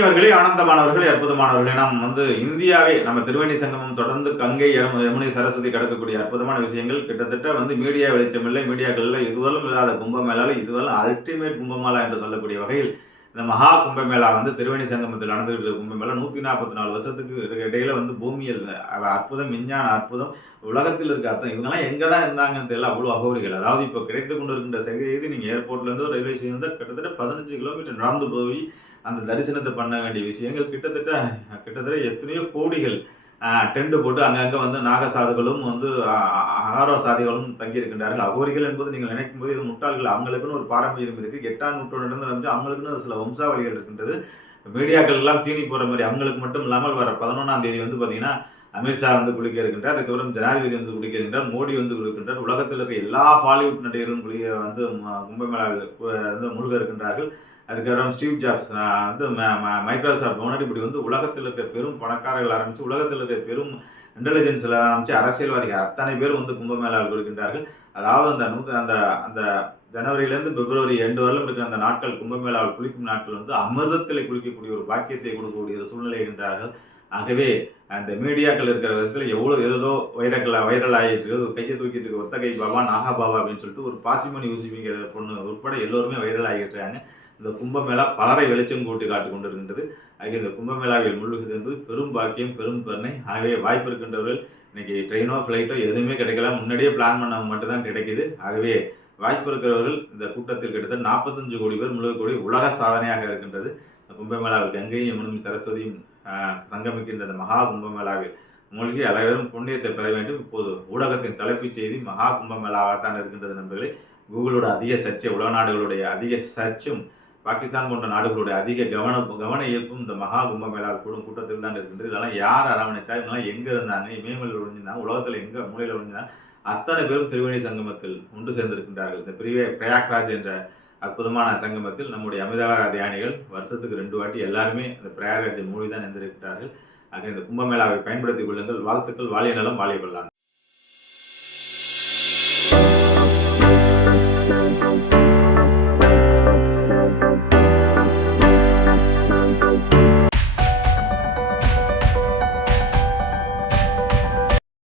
இனியவர்களே, ஆனந்தமானவர்களே, அற்புதமானவர்களே, நாம் இந்தியாவே நம்ம திருவேணி சங்கமம் தொடர்ந்து கங்கை, யமுனை, சரஸ்வதி கடக்கக்கூடிய அற்புதமான விஷயங்கள் கிட்டத்தட்ட மீடியா வெளிச்சம் இல்லை, மீடியாக்கள்ல இதுவரையும் இல்லாத கும்பமேளால இதுவரை அல்டிமேட் கும்பமேளா என்று சொல்லக்கூடிய வகையில் இந்த மகா கும்பமேளா திருவேணி சங்கமத்தில் நடந்துகிட்டு இருக்க கும்பமேளா 144 வருஷத்துக்கு இடையில பூமியில் அற்புதம், விஞ்ஞான அற்புதம், உலகத்தில் இருக்க அர்த்தம். இவங்கெல்லாம் எங்க தான் இருந்தாங்கன்னு தெரியல, அவ்வளோ அகோரிகள். அதாவது இப்போ கிடைத்து கொண்டு இருக்கின்ற செய்தி, நீங்க ஏர்போர்ட்ல இருந்து ரயில்வே ஸ்டேஷன் கிட்டத்தட்ட 15 கிலோமீட்டர் நடந்து போய் அந்த தரிசனத்தை பண்ண வேண்டிய விஷயங்கள் கிட்டத்தட்ட எத்தனையோ கோடிகள் டென்ட் போட்டு அங்கங்கே நாகசாதுகளும் அகாரோ சாதிகளும் தங்கியிருக்கின்றார்கள். அகோரிகள் என்பது நீங்கள் நினைக்கும் போது இது முட்டாள்கள். அவங்களுக்குன்னு ஒரு பாரம்பரியம் இருக்குது. 8ஆம் நூற்றாண்டிலிருந்து அவங்களுக்குன்னு சில வம்சாவளிகள் இருக்கின்றது. மீடியாக்கள் எல்லாம் தீனி போகிற மாதிரி அவங்களுக்கு மட்டும் இல்லாமல் வர 11ஆம் தேதி பார்த்தீங்கன்னா அமித்ஷா குளிக்க இருக்கின்றார். அதுக்கப்புறம் ஜனாதிபதி குளிக்க இருக்கின்றார். மோடி கொடுக்கின்றார். உலகத்தில் இருக்க எல்லா பாலிவுட் நடிகர்களும் கும்பமேளாவில் முழுக இருக்கின்றார்கள். அதுக்கப்புறம் ஸ்டீவ் ஜாப்ஸ் மைக்ரோசாஃப்ட் ஓனர் இப்படி உலகத்தில் இருக்கிற பெரும் பணக்காரர்கள் ஆரம்பித்து உலகத்தில் இருக்கிற பெரும் இன்டெலிஜென்ஸில் ஆரம்பித்து அரசியல்வாதிகள் அத்தனை பேர் கும்பமேளாவில் கொடுக்கின்றார்கள். அதாவது அந்த அந்த ஜனவரியிலேருந்து பிப்ரவரி 2 வரலும் இருக்கிற அந்த நாட்கள் கும்பமேளாவில் குளிக்கும் நாட்கள் அமிர்தத்தில் குளிக்கக்கூடிய ஒரு பாக்கியத்தை கொடுக்கக்கூடிய ஒரு சூழ்நிலை இருக்கின்றார்கள். ஆகவே அந்த மீடியாக்கள் இருக்கிற விதத்தில் ஏதோ வைரல் ஆகிட்டு இருக்கு. கையை தூக்கிட்டு இருக்க ஒத்தகை பாபா, நாகா பாபா அப்படின்னு சொல்லிட்டு ஒரு பாசிமணி ஊசிமிங்கிற பொண்ணு உட்பட எல்லோருமே வைரல் ஆகிட்டுறாங்க. இந்த கும்பமேளா பலரை வெளிச்சம் கூட்டி காட்டு கொண்டிருக்கின்றது. ஆகிய இந்த கும்பமேளாவில் முழுகுது என்பது பெரும் பாக்கியம், பெரும் கருணை. ஆகவே வாய்ப்பு இருக்கின்றவர்கள் இன்னைக்கு ட்ரெயினோ ஃப்ளைட்டோ எதுவுமே கிடைக்கல, முன்னாடியே பிளான் பண்ணவங்க மட்டும்தான் கிடைக்குது. ஆகவே வாய்ப்பு இருக்கிறவர்கள் இந்த கூட்டத்தில் கிட்டத்தட்ட 45 கோடி பேர் முழுகக்கூடிய உலக சாதனையாக இருக்கின்றது. இந்த கும்பமேளாவில் கங்கை, யமுனை, சரஸ்வதியும் சங்கமிக்கின்ற இந்த மகா கும்பமேளாவில் மூழ்கி அனைவரும் புண்ணியத்தை பெற வேண்டும். இப்போது ஊடகத்தின் தலைப்புச் செய்தி மகா கும்பமேளாவாகத்தான் இருக்கின்றது நண்பர்களே. கூகுளோட அதிக சர்ச்சை, உலக நாடுகளுடைய அதிக சர்ச்சும் பாகிஸ்தான் போன்ற நாடுகளுடைய அதிக கவன ஈர்ப்பும் இந்த மகா கும்பமேளாவில் கூடும் கூட்டத்தில் தான் இருக்கின்றது. இதெல்லாம் யார் அரவணைச்சா, இவங்கெல்லாம் எங்கே இருந்தாங்க, இமயமலையில் ஒழிஞ்சிருந்தாங்க, உலகத்தில் எங்கே மூலையில் ஒழிஞ்சிருந்தாங்க, அத்தனை பேரும் திருவேணி சங்கமத்தில் ஒன்று சேர்ந்திருக்கின்றார்கள். இந்த பிரயாக்ராஜ் என்ற அற்புதமான சங்கமத்தில் நம்முடைய அமிர்தகார தியானிகள் வருஷத்துக்கு 2 வாட்டி எல்லாருமே அந்த பிரயாக்ராஜில் மூழ்கி தான் இருந்திருக்கிறார்கள். ஆக இந்த கும்பமேளாவை பயன்படுத்திக் கொள்ளுங்கள். வாழ்த்துக்கள். வாழிய நலம், வாழிய பல்லாண்டு.